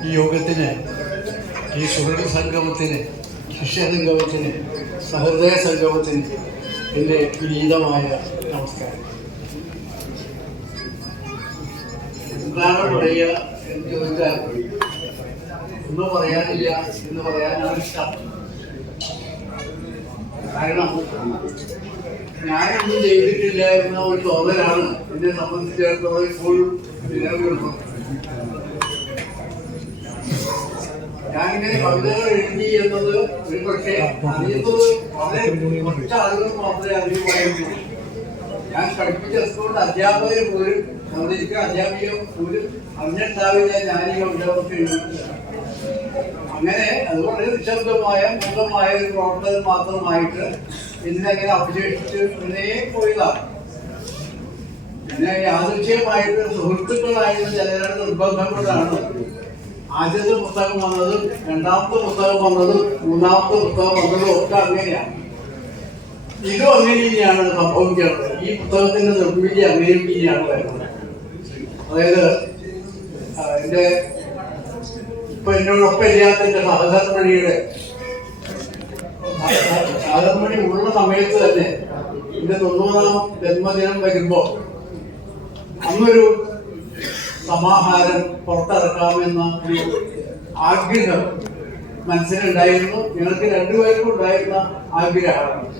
ഈ യോഗത്തിന് ഈ സുഹൃത്ത് സംഗമത്തിന് ശിഷ്യ സംഗമത്തിന് സഹൃദയ സംഗമത്തിന് എന്റെ വിനീതമായ നമസ്കാരം. എന്താണ് പറയുക എന്ന് ചോദിച്ചാൽ ഒന്നും പറയാനില്ല എന്ന് പറയാനാണ് കാരണം ഞാനൊന്നും ചെയ്തിട്ടില്ല എന്ന ഒരു തോന്നലാണ്. എന്നെ സംബന്ധിച്ചിടത്തോളം ഇപ്പോഴും നിലനിൽക്കുന്നു ഞാനിങ്ങനെ കവിതകൾ എഴുതി എന്നത് ഒരു പക്ഷേ അറിയുന്നത് വളരെ കുറച്ച് ആളുകൾ മാത്രമേ അറിയുമായിരുന്നു ഞാൻ പഠിപ്പിച്ച സ്കൂളിൽ അധ്യാപകർ പോലും സംബന്ധിച്ച അധ്യാപിക പോലും അറിഞ്ഞിട്ടുണ്ടാവില്ല ഞാൻ ഈ കവിതകളൊക്കെ എഴുതിയിട്ടില്ല അങ്ങനെ അത് വളരെ നിശബ്ദമായ മൂലമായ ഒരു പ്രവർത്തനം മാത്രമായിട്ട് ഇന്നങ്ങനെ അവശേഷിച്ച് ഇങ്ങനെ പോയതാണ് പിന്നെ യാദൃശ്യമായിട്ട് സുഹൃത്തുക്കളായിരുന്ന ചിലരുടെ നിർബന്ധം കൊണ്ടാണ്. ആദ്യത്തെ പുസ്തകം വന്നതും രണ്ടാമത്തെ പുസ്തകം വന്നതും മൂന്നാമത്തെ പുസ്തകം വന്നതും ഒക്കെ അങ്ങനെയാണ് ഇതും അങ്ങനെ തന്നെയാണ് സംഭവിക്കുന്നത് ഈ പുസ്തകത്തിന്റെ നിർമ്മിതി അങ്ങനെ ഇനിയാണ് അതായത് എന്റെ ഇപ്പൊ എന്നോടൊപ്പം ഇല്ലാത്ത എന്റെ സഹധർമ്മണിയുടെ സഹധർമ്മണി ഉള്ള സമയത്ത് തന്നെ എന്റെ തൊണ്ണൂറാം ജന്മദിനം വരുമ്പോ അന്നൊരു സമാഹാരം പുറത്തിറക്കാമെന്ന ഒരു ആഗ്രഹം മനസ്സിലുണ്ടായിരുന്നു. ഞങ്ങൾക്ക് രണ്ടുപേർക്കും ഉണ്ടായിരുന്ന ആഗ്രഹമാണ്.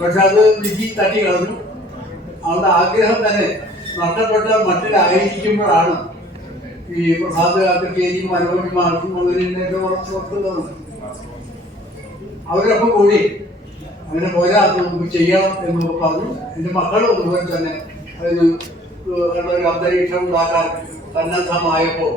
പക്ഷെ അത് വിധി തട്ടി കളഞ്ഞു. അവരുടെ ആഗ്രഹം തന്നെ നഷ്ടപ്പെട്ട മട്ടിലായിരിക്കുമ്പോഴാണ് ഈ പ്രസാദ് കാക്കശ്ശേരിയും മനോജ് മാർക്കും അങ്ങനെയൊക്കെ പുറത്തുള്ളത് അവരൊക്കെ കൂടി അങ്ങനെ പോരാ നമുക്ക് ചെയ്യണം എന്നൊക്കെ പറഞ്ഞു. എന്റെ മക്കളും മുഴുവൻ തന്നെ അതിന് ഒരു അന്തരീക്ഷം ഉണ്ടാക്കാൻ സന്നദ്ധമായപ്പോൾ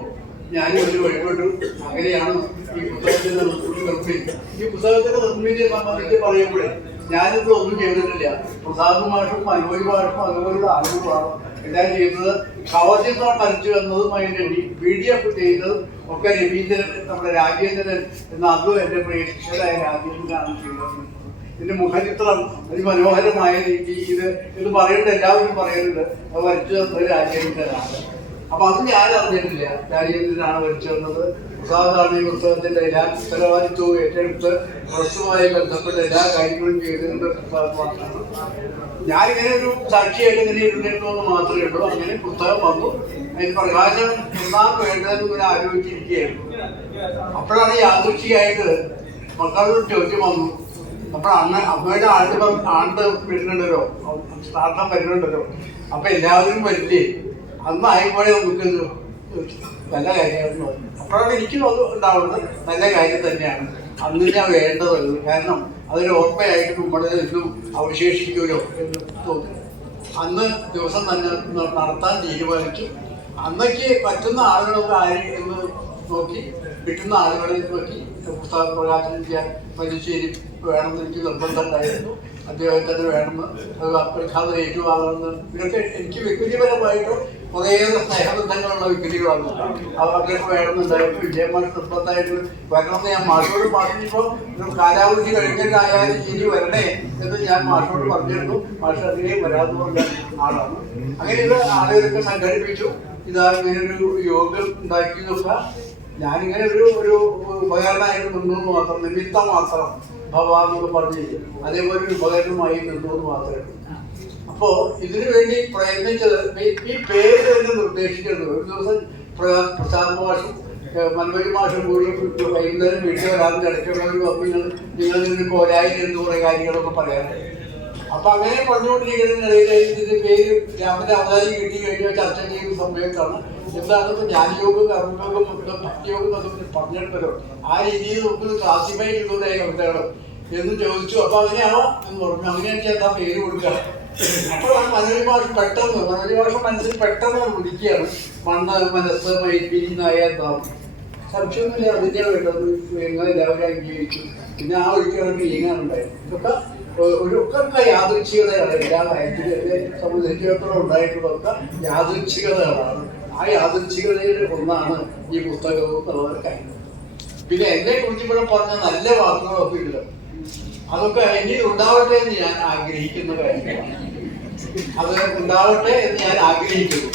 ഞാനും ഒരു വഴിപ്പെട്ടു. അങ്ങനെയാണ് ഈ പുസ്തകത്തിന്റെ നിർമ്മിതി ഈ പുസ്തകത്തിന്റെ നിർമ്മിതി സംബന്ധിച്ച് പറയുമ്പോഴേ ഞാനിത് ഒന്നും ചെയ്തിട്ടില്ല. പ്രസാദ് മാഷും മനോജ് മാഷും അതുപോലുള്ള ആളുകളാണ്. എല്ലാം ചെയ്തത് കവചിത്രം വരച്ചു എന്നതും അതിന്റെ പി ഡി എഫ് ചെയ്തതും ഒക്കെ രവീന്ദ്രൻ നമ്മുടെ രാജേന്ദ്രൻ എന്ന അതും എന്റെ പ്രിയ ശിഷ്യരായ രാജേന്ദ്രനാണ് ചെയ്തത്. ഇതിന്റെ മുഖചിത്രം അതിമനോഹരമായ രീതി ഇത് ഇത് പറയുന്നത് എല്ലാവരും പറയുന്നുണ്ട് അത് വരച്ചു തന്നത് രാജേന്ദ്രനാണ്. അപ്പൊ അത് ഞാൻ അറിഞ്ഞിട്ടില്ല രാജേന്ദ്രനാണ് വരച്ചു തന്നത്. പ്രസാദാണ് ഈ പുസ്തകത്തിന്റെ എല്ലാ ഉത്തരവാദിത്വവും ഏറ്റെടുത്ത് പ്രശ്നവുമായി ബന്ധപ്പെട്ട എല്ലാ കാര്യങ്ങളും ചെയ്തിട്ടുണ്ട് ഞാൻ ഞാനിങ്ങനെ ഒരു സാക്ഷിയായിട്ട് ഇങ്ങനെ ഇരുന്നിരുന്നു എന്ന് മാത്രമേ ഉള്ളൂ. അങ്ങനെ പുസ്തകം വന്നു. അതിന് പ്രകാശനം ഒന്നാം വേണ്ടതെന്ന് ഇങ്ങനെ ആലോചിച്ചിരിക്കുകയായിരുന്നു. അപ്പോഴാണ് യാദൃശ്ചികമായിട്ട് മക്കളോട് ചോദ്യം വന്നു. അപ്പോൾ അന്ന് അമ്മയുടെ ആണ്ട് ആണ്ട് വരുന്നുണ്ടല്ലോ. ശ്രാദ്ധം വരുന്നുണ്ടല്ലോ. അപ്പൊ എല്ലാവരും വരില്ലേ? അന്ന് ആയിപ്പോഴേ നമുക്ക് നല്ല കാര്യമായിരുന്നു. അപ്പോഴാണ് എനിക്ക് ഉണ്ടാവുന്നത് നല്ല കാര്യം തന്നെയാണ്. അന്ന് ഞാൻ വേണ്ടത് കാരണം അതൊരു ഓർമ്മയായിട്ട് നമ്മുടെ ഇന്നും അവശേഷിക്കുമല്ലോ എന്ന് തോന്നി അന്ന് ദിവസം തന്നെ നടത്താൻ തീരുമാനിച്ചു. അന്നേക്ക് പറ്റുന്ന ആളുകളൊക്കെ ആര് എന്ന് നോക്കി കിട്ടുന്ന ആളുകളെ നോക്കി പുസ്തക പ്രകാശനം ചെയ്യാൻ പരിശീലി വേണമെന്ന് എനിക്ക് നിർബന്ധം ഉണ്ടായിരുന്നു അദ്ദേഹത്തിന് വേണമെന്ന് പ്രഖ്യാപനം ഏറ്റുവാങ്ങണമെന്ന് ഇതൊക്കെ എനിക്ക് വ്യക്തിപരമായിട്ട് കുറേയേറെ സ്നേഹബന്ധങ്ങളുള്ള വ്യക്തികളാണ്. അവർ അദ്ദേഹം വേണമെന്നുണ്ടായിരുന്നു. വിജയമാഷ് നിർബന്ധമായിട്ട് വരണമെന്ന് ഞാൻ മാഷോട് പറഞ്ഞപ്പോൾ കാലാവധി കഴിഞ്ഞിട്ടായാലും ഇനി വരണേ എന്ന് ഞാൻ മാഷോട് പറഞ്ഞിരുന്നു. മാഷ് അതിനെയും വരാതെ ആളാണ്. അങ്ങനെ ഇത് ആളുകളൊക്കെ സംഘടിപ്പിച്ചു. ഇതാ ഇങ്ങനെ ഒരു യോഗം ഉണ്ടാക്കിയതൊക്കെ ഞാനിങ്ങനെ ഒരു ഒരു ഉപകരണമായിട്ട് നിന്നു മാത്രം നിമിത്തം മാത്രം ഭഗവാനോട് പറഞ്ഞു അതേപോലെ ഒരു ഉപകരണമായി നിന്നു എന്ന് മാത്രമേ അപ്പോ ഇതിനു വേണ്ടി പ്രയത്നിച്ചത് ഈ- പേര് തന്നെ നിർദ്ദേശിക്കുന്നത് ഒരു ദിവസം പ്ര- പ്രസാദ് മാഷും മൻമരി മാഷും കൂടി വൈകുന്നേരം വീട്ടിൽ വരാൻ ഇടയ്ക്കുള്ളവർ വന്ന് നിങ്ങൾ നിങ്ങൾ കോലായി എന്ന് കുറെ കാര്യങ്ങളൊക്കെ പറയാറുണ്ട്. അപ്പൊ അങ്ങനെ പറഞ്ഞുകൊണ്ടിരിക്കുന്നതിനിടയിൽ ഇതിന്റെ പേര് രാമന്റെ അവതാരി കിട്ടി കഴിഞ്ഞാൽ ചർച്ച ചെയ്യുന്ന സമയത്താണ് എന്താണ് ഇപ്പൊ ജ്ഞാനയോഗം കർമ്മയോഗം ഭക്തിയോഗം എന്നൊക്കെ പറഞ്ഞിട്ടുണ്ടല്ലോ. ആ രീതിയിൽ നമുക്ക് ക്ലാസിഫൈ ചെയ്തുകൂടെ അവതാരം എന്ന് ചോദിച്ചു. അപ്പൊ അങ്ങനെയാണോ എന്ന് പറഞ്ഞു. അങ്ങനെയാണ് എന്താ പേര് കൊടുക്കുക? അപ്പോഴാണ് മനോജ് ഭാഷ പെട്ടെന്ന് മനോജ് ഭാഷ മനസ്സിൽ പെട്ടെന്ന് വിളിക്കുകയാണ്. മണ്ണ് മനസ്സ് മൈപ്പിരി നായ നാം സംശയമൊന്നുമില്ല. അതിന്റെ വേണ്ടത് എങ്ങനെ എല്ലാവരും അംഗീകരിച്ചു പിന്നെ ആ ഒരിക്കലും നീങ്ങാനുണ്ടായിരുന്നു ഇതൊക്കെ ഒ- ഒരു ഒക്കെ യാദൃച്ഛികതയാണ് എല്ലാ നയത്തിലെ സംബന്ധിച്ചിടത്തോളം ഉണ്ടായിട്ടുള്ളതൊക്കെ യാദൃച്ഛികതകളാണ്. ആ യാദൃച്ഛികതയിൽ ഒന്നാണ് ഈ പുസ്തകവും എന്നുള്ളത് കാര്യം. പിന്നെ എന്നെ കുറിച്ച് ഇവിടെ പറഞ്ഞ നല്ല വാക്കുകളൊക്കെ ഇല്ല അതൊക്കെ ഇനി ഉണ്ടാവട്ടെ എന്ന് ഞാൻ ആഗ്രഹിക്കുന്ന കാര്യമാണ് അത് ഉണ്ടാവട്ടെ എന്ന് ഞാൻ ആഗ്രഹിക്കുന്നു.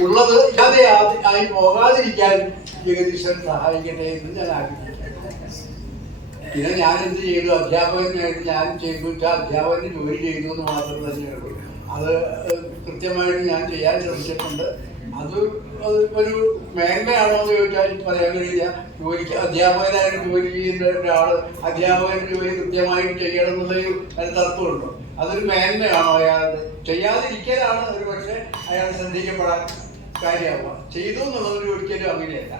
ഉള്ളത് ഇല്ലാതെ ആയി പോകാതിരിക്കാൻ ജഗദീശൻ സഹായിക്കട്ടെ എന്ന് ഞാൻ ആഗ്രഹിക്കുന്നു. പിന്നെ ഞാൻ എന്ത് ചെയ്തു? അധ്യാപകനായിട്ട് ഞാൻ ചെയ്തു. വെച്ചാൽ അധ്യാപകന് ജോലി ചെയ്തു എന്ന് മാത്രം തന്നെയുള്ളൂ അത് കൃത്യമായിട്ട് ഞാൻ ചെയ്യാൻ ശ്രമിച്ചിട്ടുണ്ട്. അത് ഒരു മേന്മയാണോ എന്ന് ചോദിച്ചാൽ പറയാൻ കഴിയില്ല. ജോലിക്ക് അധ്യാപകനായിട്ട് ജോലി ചെയ്യുന്ന ഒരാൾ അധ്യാപകൻ ജോലി കൃത്യമായിട്ട് ചെയ്യണം എന്നുള്ളൊരു തത്വമുണ്ടോ അതൊരു മേന്മയാണോ അയാൾ ചെയ്യാതിരിക്കലാണ് ഒരു പക്ഷേ അയാൾ ശ്രദ്ധിക്കപ്പെടാൻ കാര്യമാവുക. ചെയ്തു എന്നുള്ളതൊരു ഒരിക്കലും അങ്ങനെയല്ല.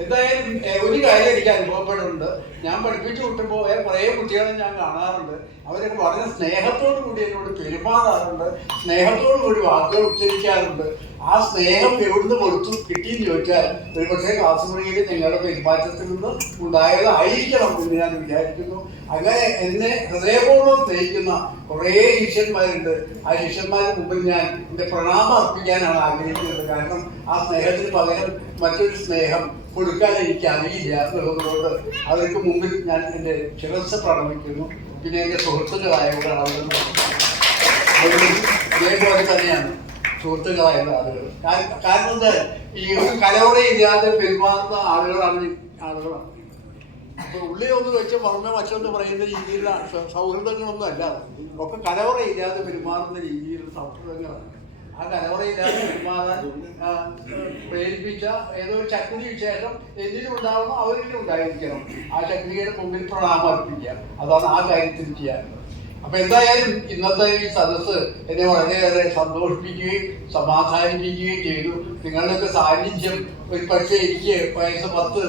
എന്തായാലും ഒരു കാര്യം എനിക്ക് അനുഭവപ്പെടുന്നുണ്ട് ഞാൻ പഠിപ്പിച്ചു വിട്ടുമ്പോൾ കുറേ കുട്ടികളെ ഞാൻ കാണാറുണ്ട്. അവരൊക്കെ വളരെ സ്നേഹത്തോടു കൂടി എന്നോട് പെരുമാറാറുണ്ട്. സ്നേഹത്തോടു കൂടി വാക്കുകൾ ഉച്ചരിക്കാറുണ്ട്. ആ സ്നേഹം എവിടുന്ന് കൊടുത്തു കിട്ടിയെന്ന് ചോദിച്ചാൽ ഒരു പക്ഷേ ക്ലാസ് മുറിയിൽ നിങ്ങളുടെ പെരുമാറ്റത്തിൽ നിന്ന് ഉണ്ടായതായിരിക്കണം എന്ന് ഞാൻ വിചാരിക്കുന്നു. അങ്ങനെ എന്നെ ഹൃദയപൂർവം സ്നേഹിക്കുന്ന കുറേ ശിഷ്യന്മാരുണ്ട്. ആ ശിഷ്യന്മാരുടെ മുമ്പിൽ ഞാൻ എന്റെ പ്രണാമം അർപ്പിക്കാനാണ് ആഗ്രഹിക്കുന്നത്. കാരണം ആ സ്നേഹത്തിന് പകരം മറ്റൊരു സ്നേഹം കൊടുക്കാൻ എനിക്ക് അറിയില്ല എന്നുള്ളതുകൊണ്ട് അവർക്ക് മുമ്പിൽ ഞാൻ എന്റെ ശിരസ് പ്രണമിക്കുന്നു. പിന്നെ എന്റെ സുഹൃത്തുക്കളായവരാണ് അവരും ഇതേപോലെ തന്നെയാണ്. സുഹൃത്തുക്കളായ ആളുകൾ. കാര- കാരണം എന്താ? ഈ ഒരു കലവറയില്ലാതെ പെരുമാറുന്ന ആളുകളാണ് ആളുകളാണ്. അപ്പൊ ഉള്ളി ഒന്ന് വെച്ച് വച്ചെന്ന് പറയുന്ന രീതിയിലുള്ള സൗഹൃദങ്ങളൊന്നും അല്ല. ഒക്കെ ഒക്കെ കലവറയില്ലാതെ പെരുമാറുന്ന രീതിയിലുള്ള സൗഹൃദങ്ങളാണ്. ആ കലവറയില്ലാതെ പെരുമാറാൻ ആ, പ്രേരിപ്പിച്ച ഏതോ ഒരു ശക്തിക്ക് വിശേഷം എന്തിനും ഉണ്ടാവണം അവരിലും ഉണ്ടായിരിക്കണം. ആ ശക്തിയുടെ മുമ്പിൽ പ്രണാമം അർപ്പിക്കുക. അതാണ് ആ കാര്യത്തിൽ ചെയ്യാനുള്ളത്. അപ്പൊ എന്തായാലും ഇന്നത്തെ ഈ സദസ്സ് എന്നെ വളരെയേറെ സന്തോഷിപ്പിക്കുകയും സമാധാനിപ്പിക്കുകയും ചെയ്തു. നിങ്ങളുടെയൊക്കെ സാന്നിധ്യം ഒരു പക്ഷേ എനിക്ക് വയസ്സ് പത്ത്